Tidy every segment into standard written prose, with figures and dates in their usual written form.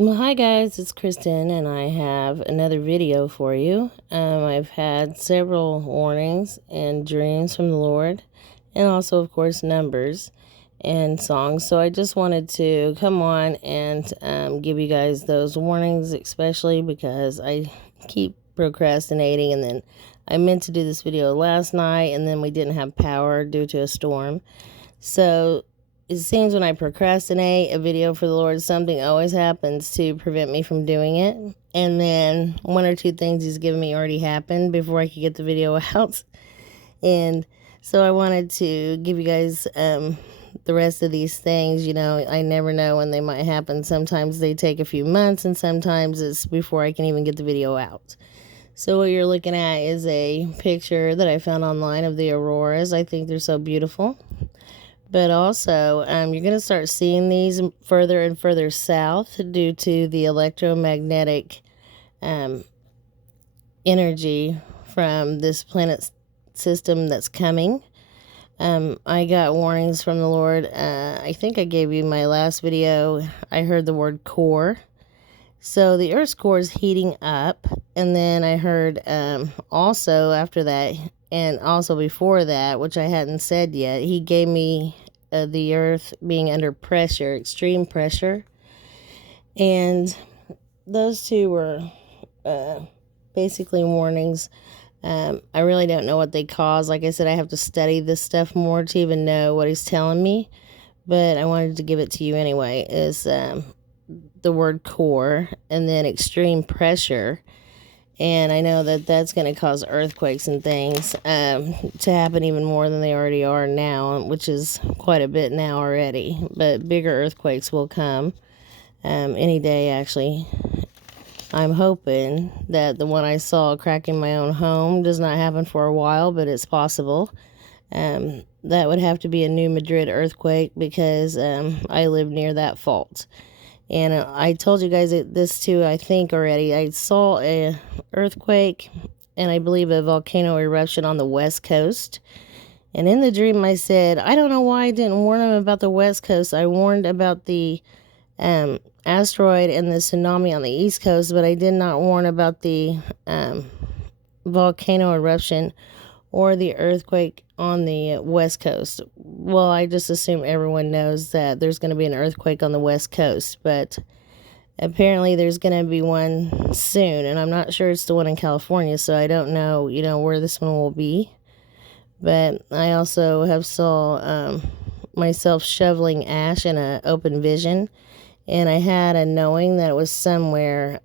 Well, hi guys, it's Kristen, and I have another video for you. I've had several warnings and dreams from the Lord, and also, of course, numbers and songs. So I just wanted to come on and give you guys those warnings, especially because I keep procrastinating, and then I meant to do this video last night, and then we didn't have power due to a storm. So it seems when I procrastinate a video for the Lord, something always happens to prevent me from doing it. And then one or two things He's given me already happened before I could get the video out. And so I wanted to give you guys the rest of these things. You know, I never know when they might happen. Sometimes they take a few months, and sometimes it's before I can even get the video out. So what you're looking at is a picture that I found online of the auroras. I think they're so beautiful. But also, you're going to start seeing these further and further south due to the electromagnetic energy from this planet system that's coming. I got warnings from the Lord. I think I gave you my last video. I heard the word core. So the Earth's core is heating up. And then I heard also after that, and also before that, which I hadn't said yet, He gave me the Earth being under pressure, extreme pressure. And those two were basically warnings. I really don't know what they cause. Like I said, I have to study this stuff more to even know what He's telling me. But I wanted to give it to you anyway. Is the word core, and then extreme pressure. And I know that that's going to cause earthquakes and things to happen even more than they already are now, which is quite a bit now already. But bigger earthquakes will come any day, actually. I'm hoping that the one I saw cracking my own home does not happen for a while, but it's possible. That would have to be a New Madrid earthquake because I live near that fault. And I told you guys this too, I think already. I saw a earthquake and I believe a volcano eruption on the West Coast. And in the dream I said, I don't know why I didn't warn them about the West Coast. I warned about the asteroid and the tsunami on the East Coast, but I did not warn about the volcano eruption or the earthquake on the West Coast. Well, I just assume everyone knows that there's going to be an earthquake on the West Coast, but apparently there's going to be one soon, and I'm not sure it's the one in California, so I don't know, where this one will be. But I also have saw myself shoveling ash in an open vision, and I had a knowing that it was somewhere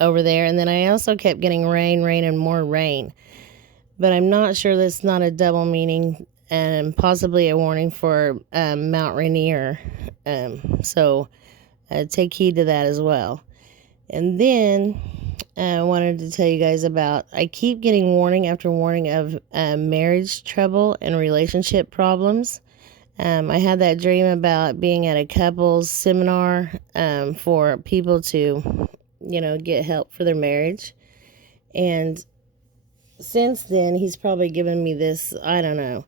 over there, and then I also kept getting rain, and more rain. But I'm not sure that's not a double meaning and possibly a warning for Mount Rainier. So take heed to that as well. And then I wanted to tell you guys about, I keep getting warning after warning of marriage trouble and relationship problems. I had that dream about being at a couples seminar for people to, get help for their marriage. And since then, He's probably given me this, I don't know,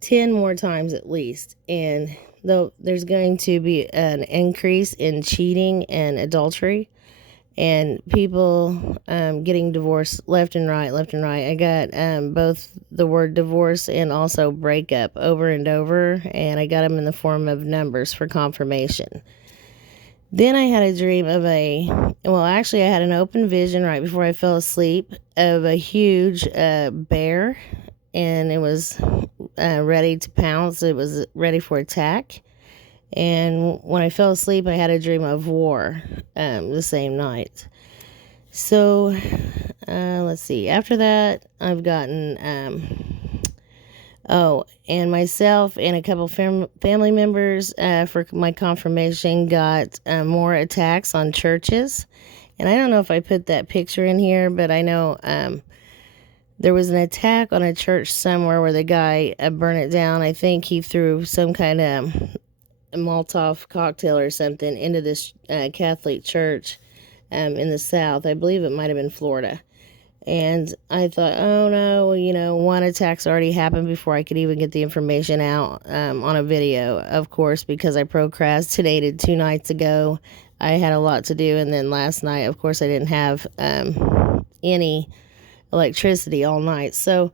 10 more times at least. And though there's going to be an increase in cheating and adultery and people getting divorced left and right. I got both the word divorce and also breakup over and over, and I got them in the form of numbers for confirmation. Then I had a dream of I had an open vision right before I fell asleep of a huge bear, and it was ready to pounce. It was ready for attack. And when I fell asleep, I had a dream of war the same night. So let's see. After that, I've gotten and myself and a couple family members for my confirmation got more attacks on churches. And I don't know if I put that picture in here, but I know there was an attack on a church somewhere where the guy burned it down. I think he threw some kind of Molotov cocktail or something into this Catholic church in the South. I believe it might have been Florida. And I thought, oh no, one attack's already happened before I could even get the information out on a video, of course, because I procrastinated 2 nights ago. I had a lot to do, and then last night, of course, I didn't have any electricity all night. So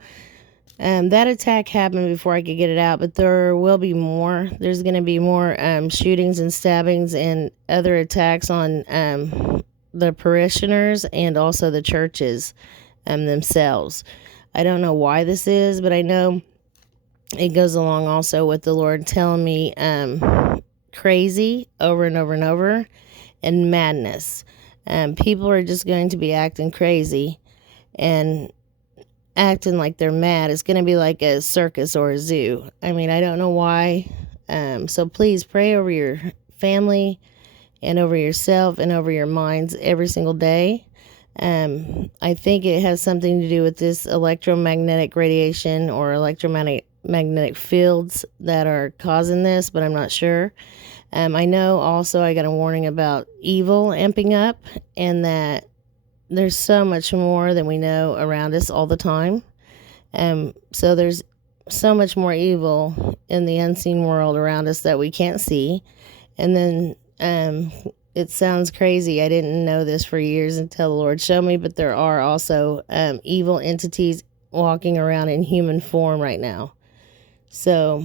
that attack happened before I could get it out, but there will be more. There's going to be more shootings and stabbings and other attacks on the parishioners and also the churches themselves. I don't know why this is, but I know it goes along also with the Lord telling me crazy over and over and over, and madness. People are just going to be acting crazy and acting like they're mad. It's going to be like a circus or a zoo. I mean, I don't know why. So please pray over your family and over yourself and over your minds every single day. I think it has something to do with this electromagnetic radiation or electromagnetic fields that are causing this, but I'm not sure. I know also I got a warning about evil amping up, and that there's so much more than we know around us all the time. So there's so much more evil in the unseen world around us that we can't see. And then it sounds crazy. I didn't know this for years until the Lord showed me, but there are also evil entities walking around in human form right now. So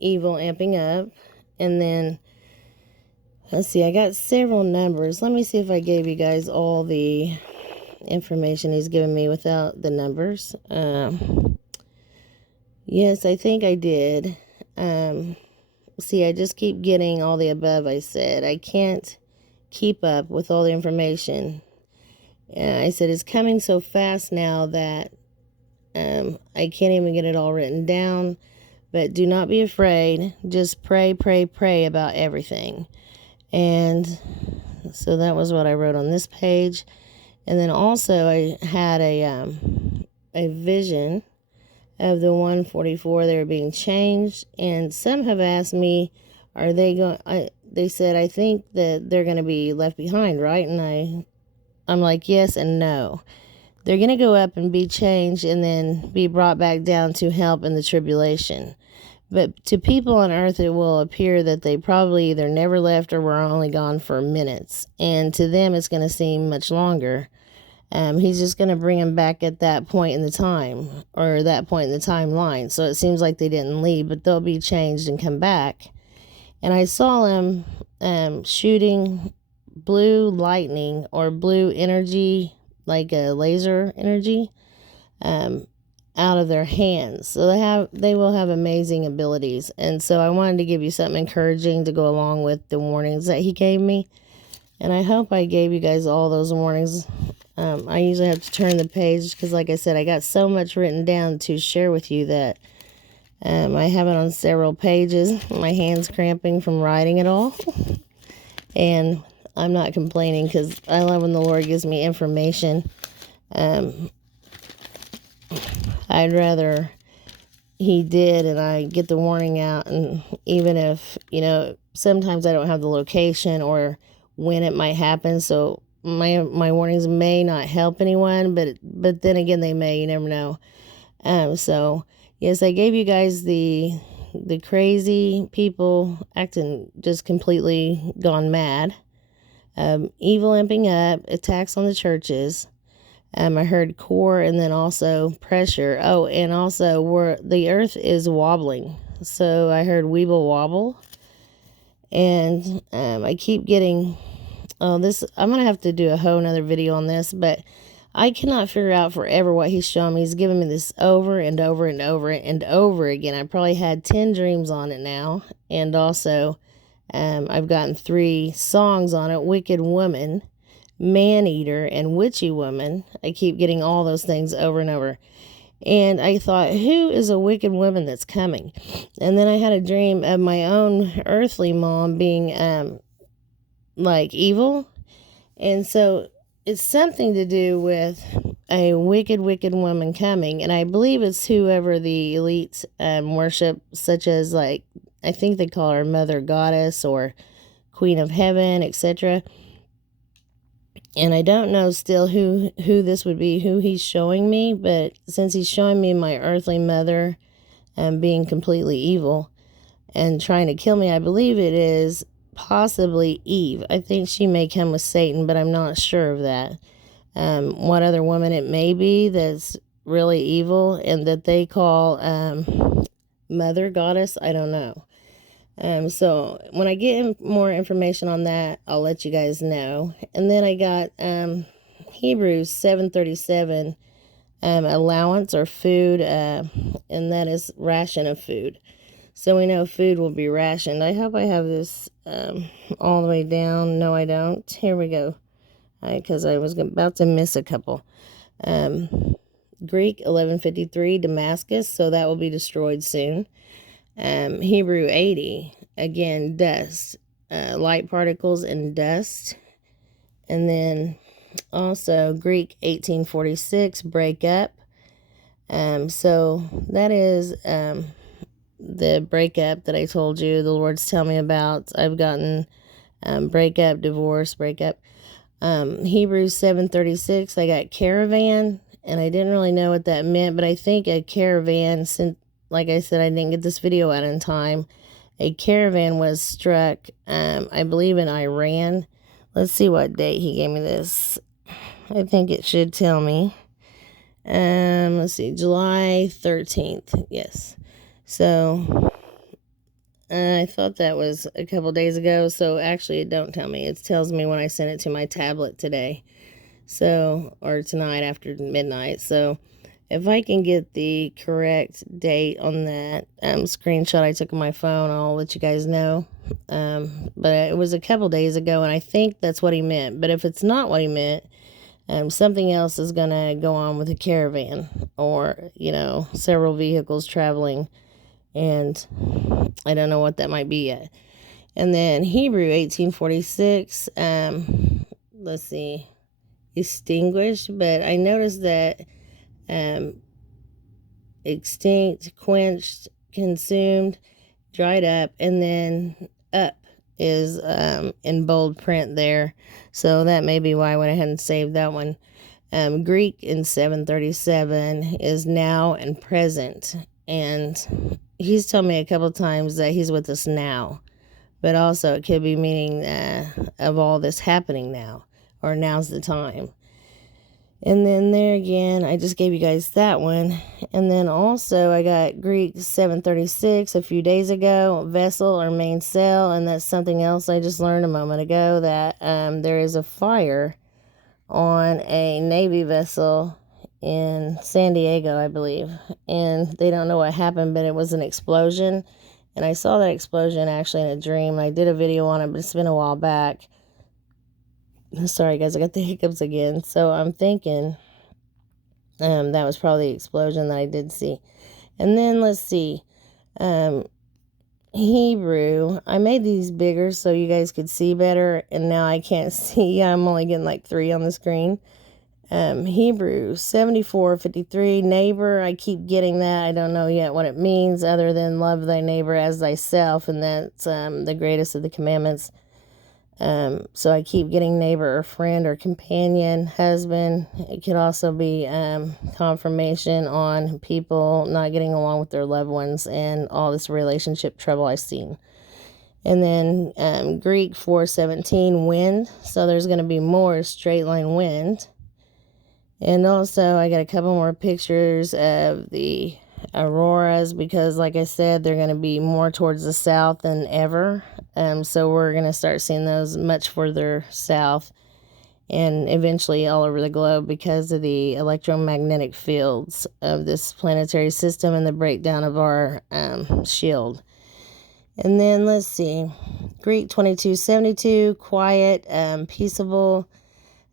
evil amping up. And then let's see, I got several numbers. Let me see if I gave you guys all the information he's given me without the numbers. Yes, I think I did. See, I just keep getting all the above I said. I can't keep up with all the information. I said it's coming so fast now that I can't even get it all written down. But do not be afraid. Just pray, pray, pray about everything. And so that was what I wrote on this page. And then also I had a vision of the 144. They were being changed. And some have asked me, are they going, they said, I think that they're going to be left behind, right? And I'm like, yes and no. They're going to go up and be changed and then be brought back down to help in the tribulation. But to people on earth, it will appear that they probably either never left or were only gone for minutes. And to them, it's going to seem much longer. He's just going to bring them back at that point in the time, or that point in the timeline. So it seems like they didn't leave, but they'll be changed and come back. And I saw them shooting blue lightning or blue energy, like a laser energy, out of their hands. So they will have amazing abilities. And so I wanted to give you something encouraging to go along with the warnings that he gave me. And I hope I gave you guys all those warnings. I usually have to turn the page because, like I said, I got so much written down to share with you that I have it on several pages. My hand's cramping from writing it all. And I'm not complaining because I love when the Lord gives me information. I'd rather he did and I get the warning out, and even if, sometimes I don't have the location or when it might happen, so my warnings may not help anyone, but then again they may, you never know. So yes, I gave you guys the crazy people acting just completely gone mad, evil amping up, attacks on the churches. I heard core, and then also pressure. Oh, and also the earth is wobbling. So I heard weeble wobble. And I keep getting, this, I'm going to have to do a whole nother video on this, but I cannot figure out forever what he's showing me. He's giving me this over and over and over and over again. I probably had 10 dreams on it now. And also, I've gotten 3 songs on it. Wicked Woman, Man-Eater, and Witchy Woman. I keep getting all those things over and over. And I thought, who is a wicked woman that's coming? And then I had a dream of my own earthly mom being like evil. And so it's something to do with a wicked woman coming. And I believe it's whoever the elites worship, such as, like, I think they call her Mother Goddess or Queen of Heaven, etc. And I don't know still who this would be, who he's showing me. But since he's showing me my earthly mother being completely evil and trying to kill me, I believe it is possibly Eve. I think she may come with Satan, but I'm not sure of that. What other woman it may be that's really evil and that they call Mother Goddess, I don't know. So when I get more information on that, I'll let you guys know. And then I got Hebrews 7:37, allowance or food, and that is ration of food. So we know food will be rationed. I hope I have this all the way down. No, I don't. Here we go. Because I was about to miss a couple. Greek 1153, Damascus, so that will be destroyed soon. Hebrew 80, again, dust, light particles and dust. And then also Greek 1846, break up. So that is the breakup that I told you the Lord's telling me about. I've gotten breakup, divorce, breakup. Hebrews 7:36, I got caravan, and I didn't really know what that meant, but I think a caravan, since, like I said, I didn't get this video out in time, a caravan was struck, I believe in Iran. Let's see what date he gave me this. I think it should tell me. Let's see, July 13th, yes. So I thought that was a couple days ago, so actually it don't tell me. It tells me when I sent it to my tablet today, so, or tonight after midnight. So if I can get the correct date on that screenshot I took on my phone, I'll let you guys know. But it was a couple days ago, and I think that's what he meant. But if it's not what he meant, something else is going to go on with a caravan, or, you know, several vehicles traveling, and I don't know what that might be yet. And then Hebrew 1846, let's see, extinguished, but I noticed that extinct, quenched, consumed, dried up, and then up is in bold print there. So that may be why I went ahead and saved that one. Greek in 737 is now and present, and he's told me a couple times that he's with us now, but also it could be meaning of all this happening now, or now's the time. And then there again, I just gave you guys that one. And then also I got Greek 736 a few days ago, vessel or main sail, and that's something else I just learned a moment ago, that there is a fire on a Navy vessel in San Diego, I believe. And they don't know what happened, but it was an explosion. And I saw that explosion actually in a dream. I did a video on it, but it's been a while back. Sorry guys, I got the hiccups again. So I'm thinking that was probably the explosion that I did see. And then let's see, Hebrew, I made these bigger so you guys could see better, and now I can't see. I'm only getting like 3 on the screen. Hebrew 74:53, neighbor, I keep getting that. I don't know yet what it means, other than love thy neighbor as thyself, and that's the greatest of the commandments. So I keep getting neighbor or friend or companion, husband. It could also be confirmation on people not getting along with their loved ones and all this relationship trouble I've seen. And then Greek 4:17, wind. So there's going to be more straight line wind. And also I got a couple more pictures of the auroras, because like I said, they're going to be more towards the south than ever. So we're going to start seeing those much further south and eventually all over the globe, because of the electromagnetic fields of this planetary system and the breakdown of our shield. And then let's see, Greek 22:72, quiet, peaceable.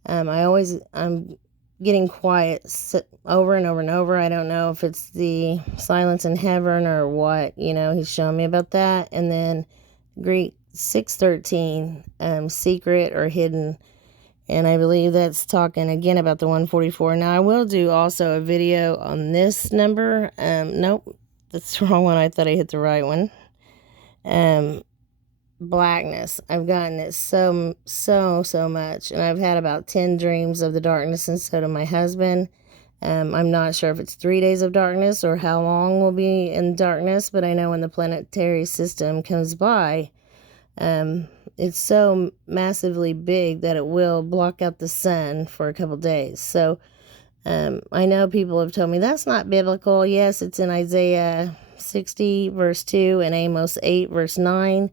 I'm getting quiet over and over and over. I don't know if it's the silence in heaven or what, you know, he's showing me about that. And then Greek 6:13, secret or hidden. And I believe that's talking again about the 144. Now I will do also a video on this number. Nope, that's the wrong one. I thought I hit the right one. Blackness. I've gotten it so much, and I've had about 10 dreams of the darkness, and so did my husband. I'm not sure if it's 3 days of darkness or how long we'll be in darkness, but I know when the planetary system comes by, it's so massively big that it will block out the sun for a couple days. So I know people have told me that's not biblical. Yes, it's in Isaiah 60 verse 2 and Amos 8 verse 9.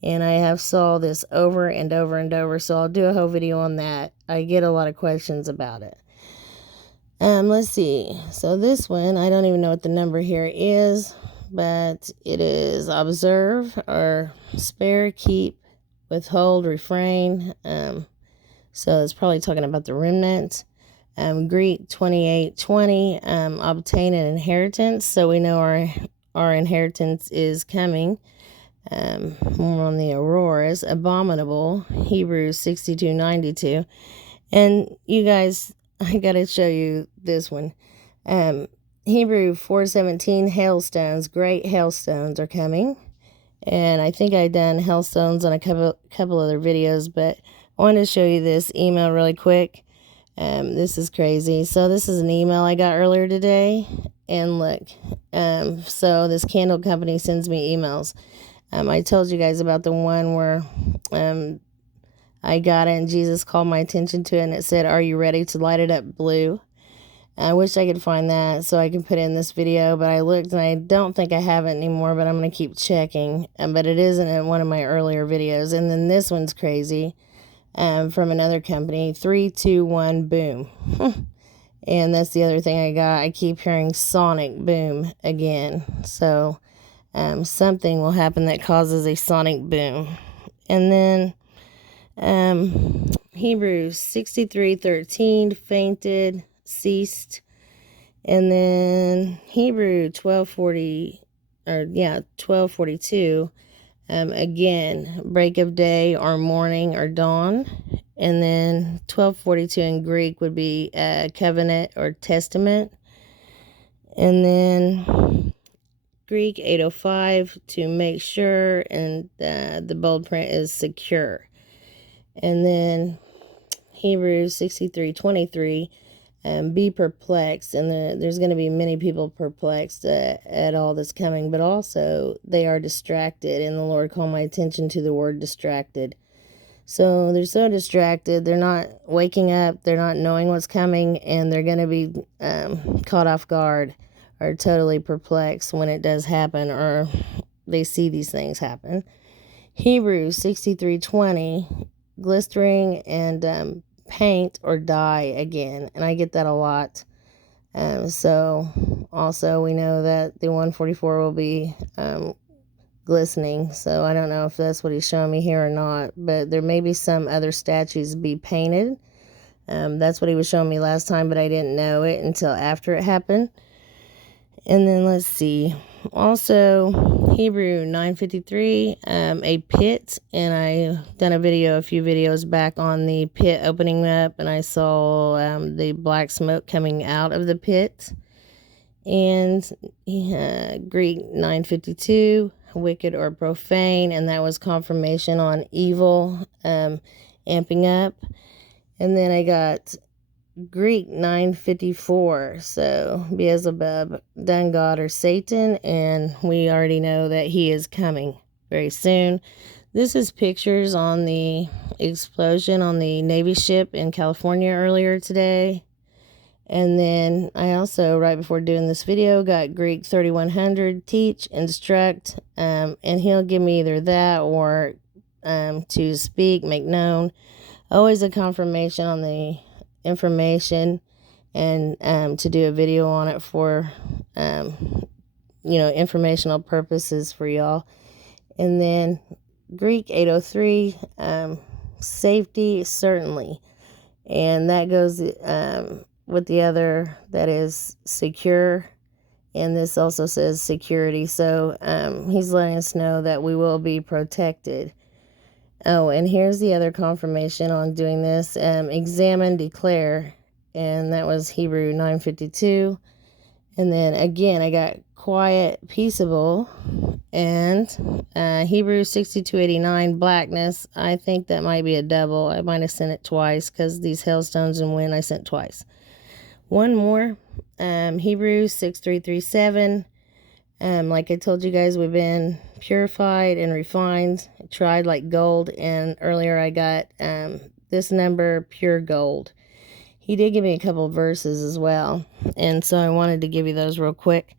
And I have saw this over and over and over, so I'll do a whole video on that. I get a lot of questions about it. Let's see. So this one, I don't even know what the number here is, but it is observe or spare, keep, withhold, refrain. So it's probably talking about the remnant. Greek 28:20, obtain an inheritance. So we know our inheritance is coming. More on the auroras. Abominable, Hebrews 62:92. And you guys, I gotta show you this one. Hebrew 4:17, hailstones, great hailstones are coming. And I think I done hailstones on a couple other videos, but I wanted to show you this email really quick. This is crazy. So this is an email I got earlier today, and look, so this candle company sends me emails. I told you guys about the one where I got it and Jesus called my attention to it, and it said, "Are you ready to light it up blue?" I wish I could find that so I can put it in this video, but I looked and I don't think I have it anymore, but I'm going to keep checking. But it isn't in one of my earlier videos. And then this one's crazy. From another company, 3, 2, 1, boom. And that's the other thing I got. I keep hearing sonic boom again. So something will happen that causes a sonic boom. And then Hebrews 63:13, fainted, ceased. And then Hebrew 12:42. Again, break of day or morning or dawn. And then 12:42 in Greek would be covenant or testament. And then Greek 8:05, to make sure, and the bold print is secure. And then Hebrews 63:23, be perplexed. And there's going to be many people perplexed at all that's coming, but also they are distracted, and the Lord called my attention to the word distracted. So they're so distracted, they're not waking up, they're not knowing what's coming, and they're going to be caught off guard or totally perplexed when it does happen, or they see these things happen. Hebrews 63:20, glistering and paint or dye again, and I get that a lot. So also we know that the 144 will be glistening, so I don't know if that's what he's showing me here or not, but there may be some other statues be painted. That's what he was showing me last time, but I didn't know it until after it happened. And then let's see, also Hebrew 9:53, a pit, and I done a few videos back on the pit opening up, and I saw the black smoke coming out of the pit. And Greek 9:52, wicked or profane, and that was confirmation on evil amping up. And then I got Greek 9:54, so Beelzebub, done God or Satan, and we already know that he is coming very soon. This is pictures on the explosion on the Navy ship in California earlier today. And then I also, right before doing this video, got Greek 3100, teach, instruct, and he'll give me either that or to speak, make known. Always a confirmation on the information, and to do a video on it for informational purposes for y'all. And then Greek 803, safety, certainly, and that goes with the other, that is secure, and this also says security. So he's letting us know that we will be protected. Oh, and here's the other confirmation on doing this. Examine, declare, and that was Hebrew 9:52. And then again, I got quiet, peaceable, and Hebrew 62:89, blackness. I think that might be a double. I might have sent it twice because these hailstones and wind I sent twice. One more, Hebrew 6337, Like I told you guys, we've been purified and refined, tried like gold, and earlier I got this number, pure gold. He did give me a couple of verses as well, and so I wanted to give you those real quick.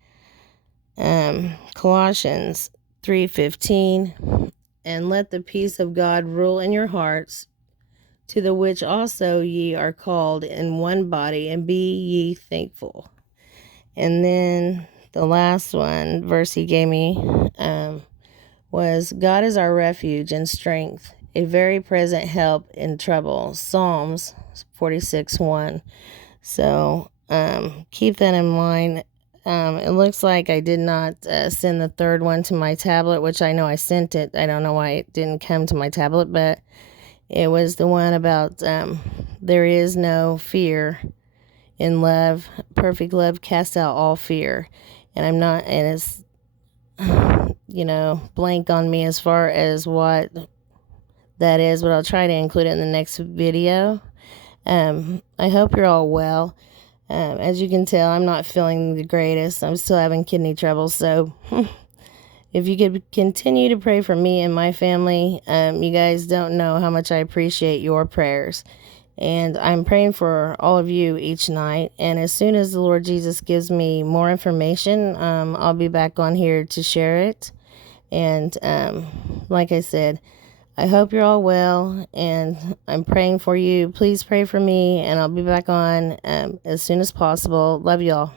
Colossians 3:15, and let the peace of God rule in your hearts, to the which also ye are called in one body, and be ye thankful. And then the last one verse he gave me was, God is our refuge and strength, a very present help in trouble. Psalms 46:1. So keep that in mind. It looks like I did not send the third one to my tablet, which I know I sent it. I don't know why it didn't come to my tablet, but it was the one about there is no fear in love. Perfect love casts out all fear. And I'm not, and it's, blank on me as far as what that is, but I'll try to include it in the next video. I hope you're all well. As you can tell, I'm not feeling the greatest. I'm still having kidney trouble. So if you could continue to pray for me and my family, you guys don't know how much I appreciate your prayers. And I'm praying for all of you each night. And as soon as the Lord Jesus gives me more information, I'll be back on here to share it. And like I said, I hope you're all well, and I'm praying for you. Please pray for me, and I'll be back on as soon as possible. Love y'all.